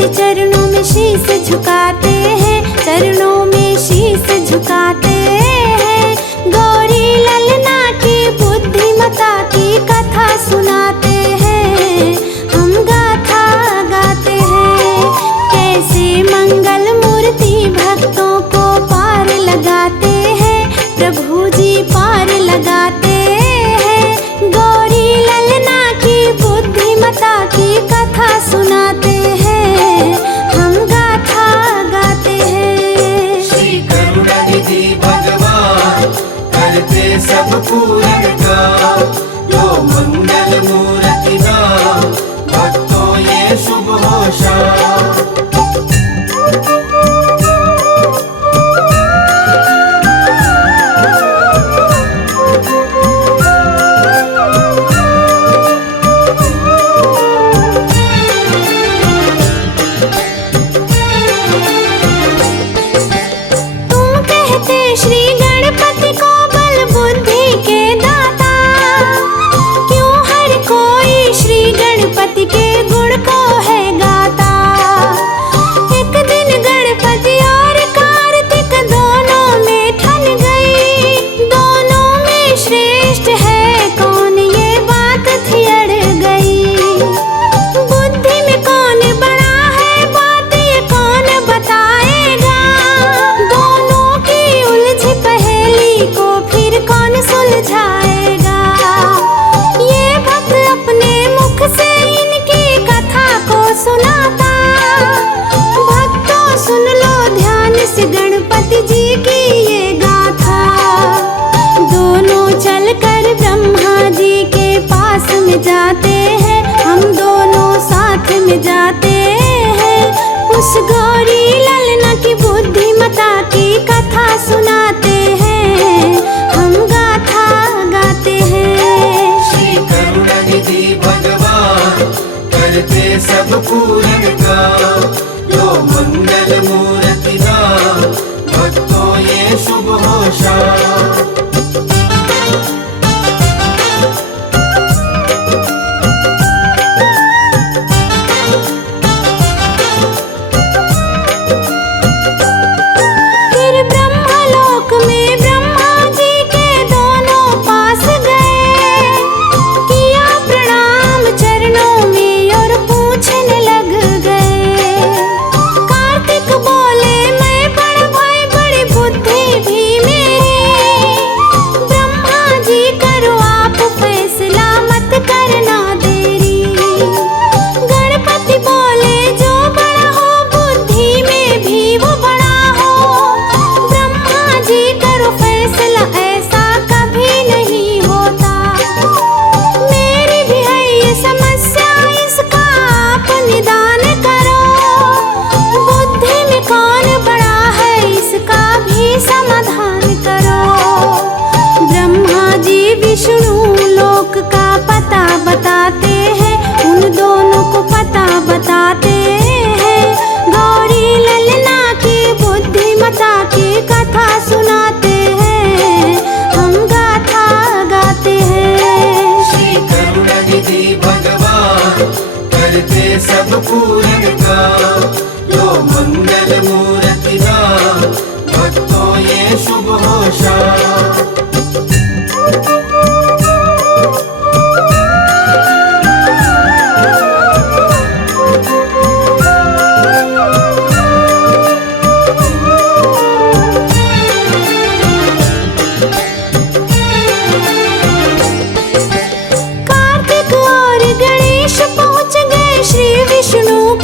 गणपति चरणों में शीश झुकाते हैं, चरणों में शीश झुकाते हैं। गौरी ललना की बुद्धिमता की कथा सुनाते हैं, हम गाथा गाते हैं। कैसे मंगल मूर्ति भक्तों को पार लगाते हैं, प्रभु जी पार लगाते हैं। गौरी ललना की बुद्धिमता की कथा सुनाते हैं, हम गाथा गाते हैं। श्री करुणानिधि भगवान करते सब पूर्ण काम, जो मंगल मूर्ति नाम भक्तों ये शुभ हो शाम। श्री गणपति को बल बुद्धि के दाता, क्यों हर कोई श्री गणपति के गुण को है गाता। एक दिन गणपति और कार्तिक दोनों में ठन गई, दोनों में श्रेष्ठ है कौन ये बात थी अड़ गई। बुद्धि में कौन बड़ा है बात ये कौन बताएगा, दोनों की उलझी पहेली को फिर कौन सुलझाएगा। ये भक्त अपने मुख से इनकी कथा को सुनाता, भक्तों सुन लो ध्यान से गणपति जी की ये गाथा। दोनों चलकर ब्रह्मा जी के पास में जाते हैं, हम दोनों साथ में जाते हैं। उस गौरी ललना की बुद्धिमता की कथा सुनाते हैं, हम गाथा गाते हैं। श्री करुणानिधि भगवान करते सब पूर्ण काम, जो मंगल मूर्ति नाम भक्तों ये शुभ हो शाम। फिर ब्रह्मलोक में ब्रह्मा जी के दोनों पास गए, किया प्रणाम चरणों में और पूछने लग गए। कार्तिक बोले मैं बड़ा भाई बड़ी बुद्धि भी मेरी, ब्रह्मा जी करो आप फैसला मत करना देरी। गणपति बोले जो बड़ा हो बुद्धि में भी वो बड़ा हो, ब्रह्मा जी करो फैसला ऐसा कभी नहीं होता। मेरी भी है ये समस्या इसका आप निदान करो, बुद्धि में कौन बड़ा है इसका भी समाधान करो। ब्रह्मा जी विष्णु लोक का पता बताते हैं, उन दोनों को पता बताते हैं। गौरी ललना की बुद्धिमता की कथा सुनाते हैं, हम गाथा गाते हैं। श्री करुणानिधि भगवान करते सब पूर्ण काम, जो मंगल मूर्ति नाम भक्तों ये शुभ हो शाम। कार्तिक और गणेश पहुँच गए श्री विष्णु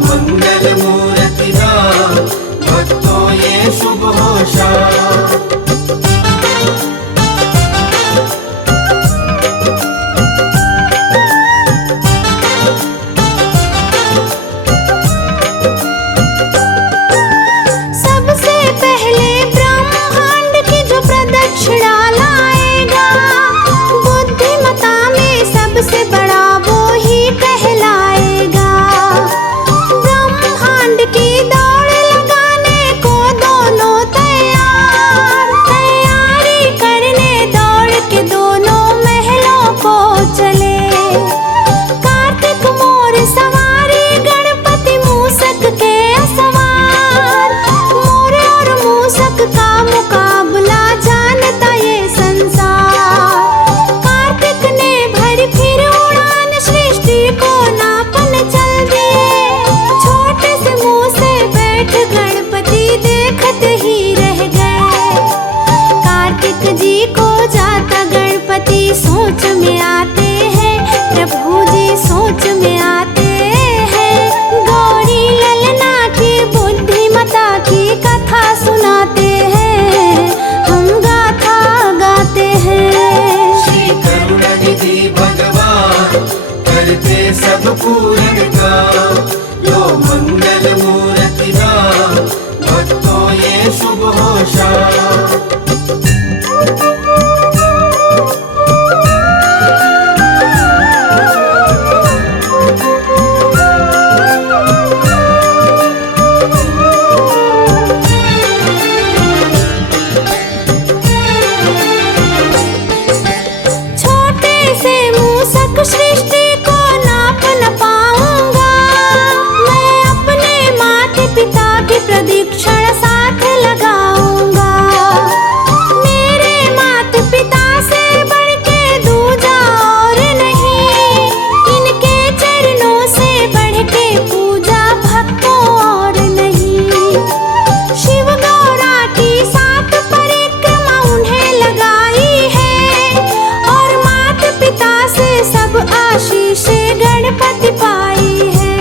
मंगल मूर्ति नाम, भक्तों ये शुभ हो शाम। सबसे पहले ब्रह्मांड की जो प्रदक्षिणा लाएगा, बुद्धिमता में सबसे बड़ा वो ही कहलाएगा। ब्रह्मांड की दौड़ लगाने को दोनों तैयारी करने दौड़ के दोनों महलों को चले। कार्तिक मोर सवारी, गणपति मूषक के असवार, मोर और मूषक का मुकाबला जानता ये संसार। कार्तिक ने भरी फिर उड़ान, सृष्टि को नापन चल दिए। छोटे से मुंह से बैठ गणपति देखते ही रह गए। कार्तिक जी को जाता गणपति सोच में आते हैं, प्रभु जी सोच में आते हैं। गौरी ललना की बुद्धिमता की कथा सुनाते हैं, हम गाथा गाते हैं। श्री करुणानिधि भगवान करते सब पूर्ण काम, लो मंगल मूर्ति नाम, भक्तों ये शुभ हो शाम। छोटे से मूषक सृष्टि को नाप न पाऊंगा, मैं अपने माता पिता की प्रदक्षिण साथ लगाऊंगा। मेरे माता पिता से बढ़ के दूजा और नहीं, इनके चरणों से बढ़ के पूजा भक्तों और नहीं। शिव गौरा की 7 परिक्रमा उन्हें लगाई है, और माता पिता से सब आशीष गणपति पाई है।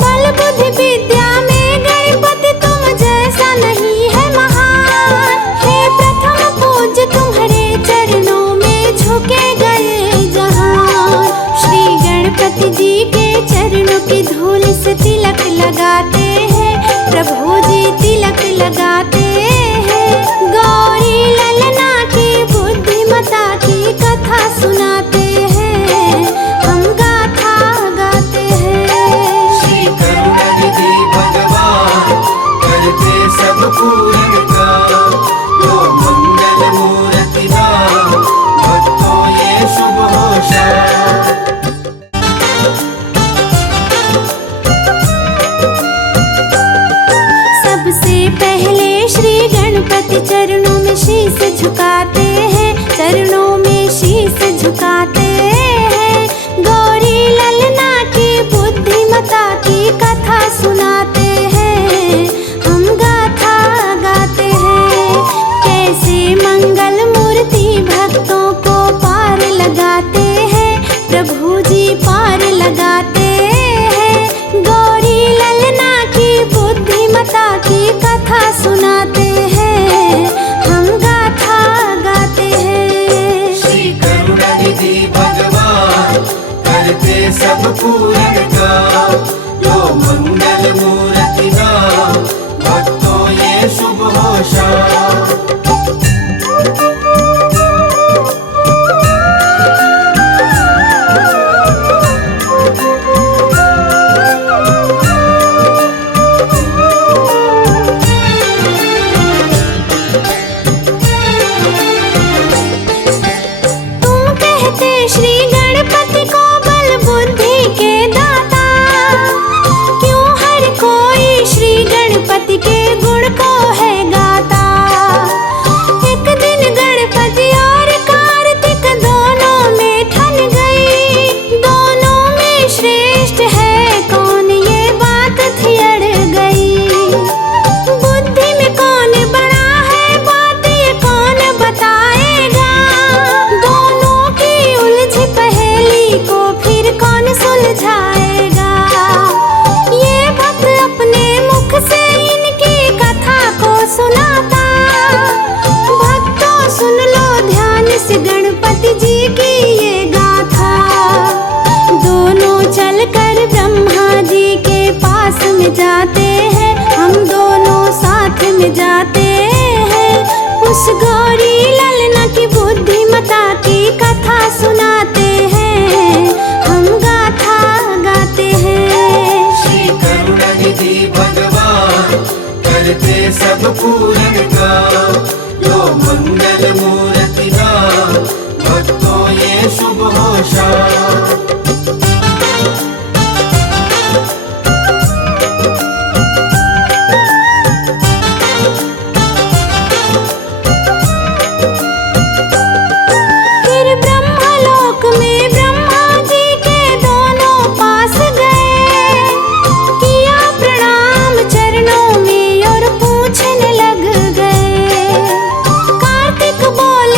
बल बुद्धि विद्या में गणपति तुम जैसा नहीं है महान। हे प्रथम पूज्य तुम्हारे चरणों में झुके गए जहान। श्री गणपति जी के चरणों की धूल से तिलक लगाते हैं, प्रभु जी तिलक लगाते हैं। गौरी ललना की बुद्धिमता की कथा सुनाते हैं, हम गाथा गाते हैं। श्री करुणानिधि भगवान करते सब पूर्ण काम, लो मंगल मूर्ति नाम, भक्तों ये शुभ हो शाम। सबसे पहले श्री गणपति चरणों में शीश झुकाते हैं, चरणों में शीश झुकाते हैं। गौरी ललना की बुद्धिमता की कथा सुनाते हैं, हम गाथा गाते हैं। कैसे मंगल मूर्ति भक्तों को पार लगाते हैं, प्रभु जी पार लगाते हैं। गौरी ललना की बुद्धिमता की कथा सुनाते हैं, हम गाथा गाते हैं। श्री करुणानिधि भगवान करते सब पूर्ण काम, लो मंगल मूर्ति नाम, भक्तों ये शुभ हो शाम। तुम कहते श्री गणपति को बल बुद्धि के दाता। में जाते हैं, हम दोनों साथ में जाते हैं। उस गौरी ललना की बुद्धिमता की कथा सुनाते हैं, हम गाथा गाते हैं। श्री करुणानिधि भगवान करते सब पूरन काम, लो मंगल मूर्ति नाम, भक्तों ये शुभ हो शाम। फिर ब्रह्मलोक में ब्रह्मा जी के दोनों पास गए, किया प्रणाम चरणों में और पूछने लग गए। कार्तिक बोल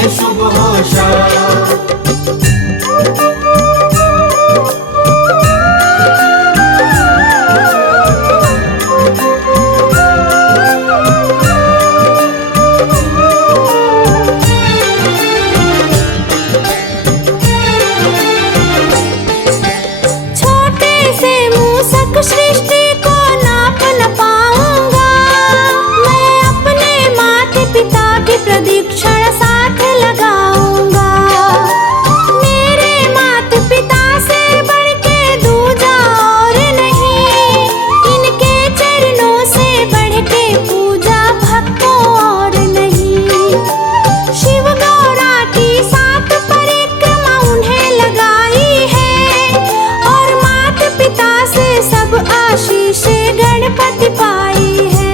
ये शुभ होशा। छोटे से मूसक सृष्टि को नाप न पाऊंगा, मैं अपने माता पिता की प्रदीक्षण साथ लगाऊंगा। मेरे माता पिता से बढ़ के दूजा और नहीं, इनके चरणों से बढ़ के पूजा भक्तों और नहीं। शिव गौरा की 7 परिक्रमा उन्हें लगाई है, और माता पिता से सब आशीष गणपति पाई है।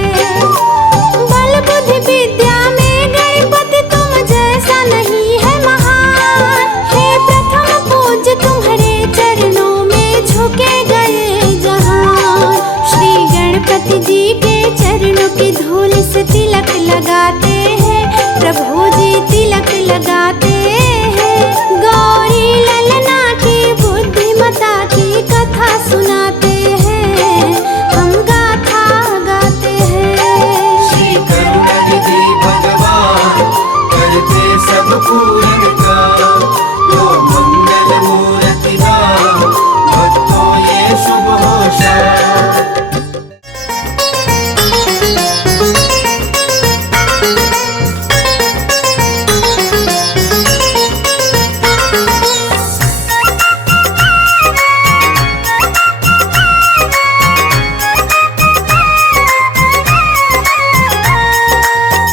बल बुद्धि विद्या में गणपति तुम जैसा नहीं है महान, हे प्रथम पूज्य तुम्हारे चरणों में झुके गए जहान। श्री गणपति जी के चरणों की धूल से तिलक लगाते हैं, प्रभु जी तिलक लगाते हैं। गौरी ललना की बुद्धिमता की कथा सुनाते हैं, हम गाथा गाते हैं। श्री करुणानिधि भगवान करते सब पूरन काम, लो मंगल मूर्ति राम भक्तों ये शुभ होशा।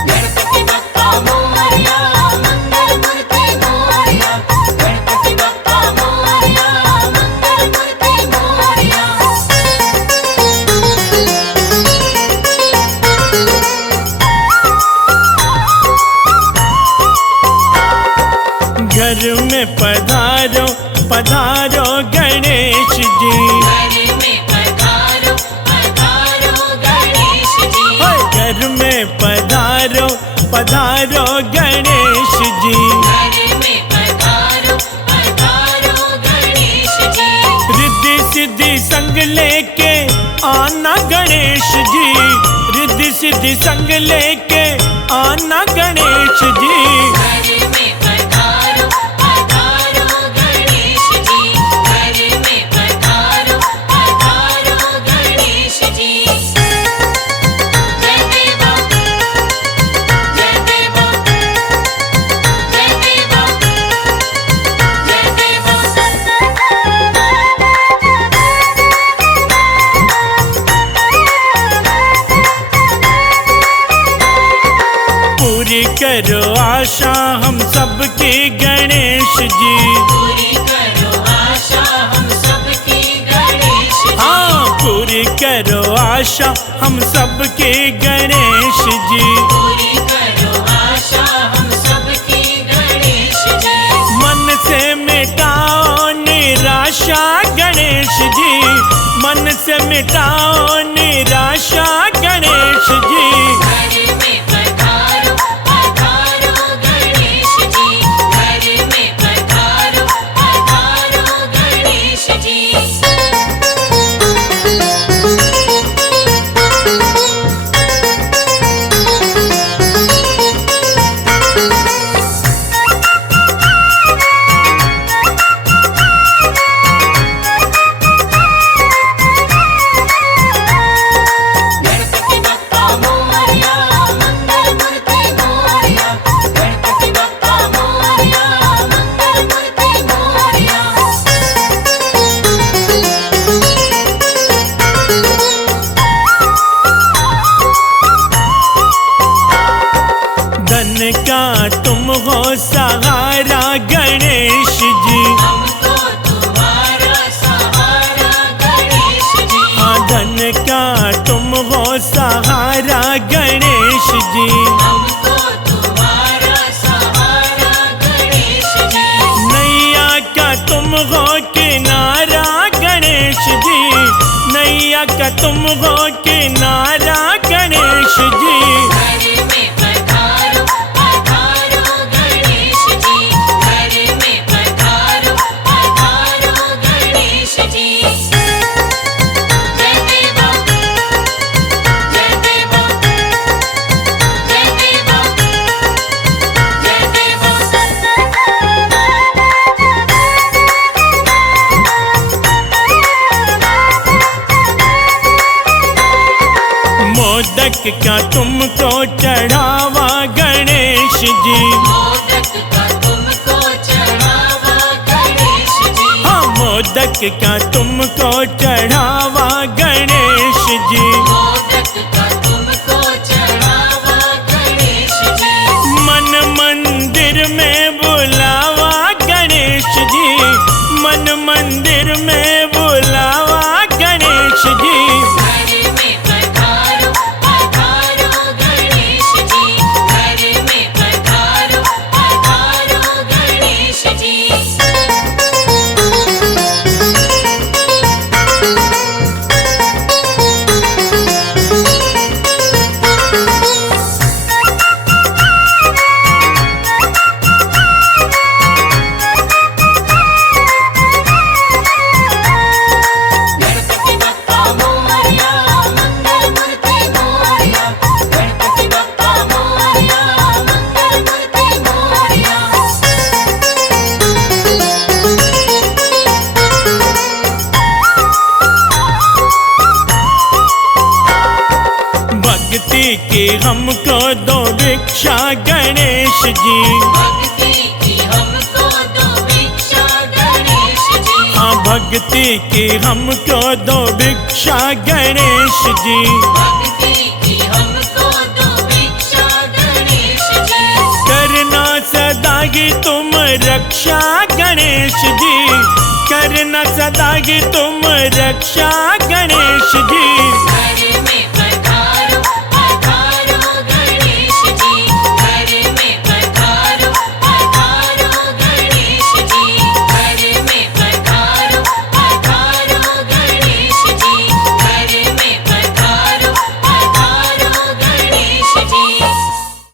गणपति बप्पा मोरया, मंगल मूर्ति मोरया। गणपति बप्पा मोरया, मंगल मूर्ति मोरया। घर में पधारो पधारो गणेश जी, घर में पधारो पधारो गणेश जी। घर में पधारो पधारो गणेश जी। घर में पधारो पधारो गणेश जी। रिद्धि सिद्धि संग लेके आना गणेश जी, रिद्धि सिद्धि संग लेके आना गणेश जी। घर में पधारो पधारो गणेश जी। घर में पधारो पधारो गणेश जी। जय देवा जय देवा जय देवा जय देवा। पूरी करो आशा हम सबकी गणेश जी। पूरी करो आशा हम सबकी गणेश जी। हाँ पूरी करो आशा हम सबके गणेश जी। पूरी करो आशा हम सबकी गणेश जी। मन से मिटाओ निराशा गणेश जी, मन से मिटाओ निराशा गणेश जी। घर में पधारो पधारो गणेश जी। घर में पधारो पधारो गणेश जी। गणपति बप्पा मोरया, मंगल मूर्ति मोरया। गणपति बप्पा मोरया, मंगल मूर्ति मोरया। धन का तुम हो सहारा गणेश जी। हमको तुम्हारा सहारा गणेश जी। हाँ धन का तुम हो सहारा गणेश जी। हमको तुम्हारा सहारा गणेश जी। नैया का तुम हो किनारा गणेश जी, नैया का तुम हो किनारा गणेश जी। घर में पधारो पधारो गणेश क्या तुमको चढ़ावा गणेश जी। मोदक का तुमको चढ़ावा गणेश जी। हाँ मोदक क्या तुमको चढ़ावा गणेश जी। मोदक का तुमको चढ़ावा गणेश जी। मन मंदिर में बुलावा गणेश जी। मन मंदिर में बुलावा गणेश जी। घर में पधारो पधारो गणेश जी। घर में पधारो पधारो गणेश जी। गणपति बप्पा मोरया मंगल मूर्ति मोरया। गणपति बप्पा मोरया मंगल मूर्ति मोरया। भक्ति की हमको दो भिक्षा गणेश जी। भक्ति की हमको दो भिक्षा गणेश जी। हाँ भक्ति की हमको दो भिक्षा गणेश जी। भक्ति की हमको दो भिक्षा गणेश जी। करना सदा की तुम रक्षा गणेश जी। करना सदा की तुम रक्षा गणेश जी। घर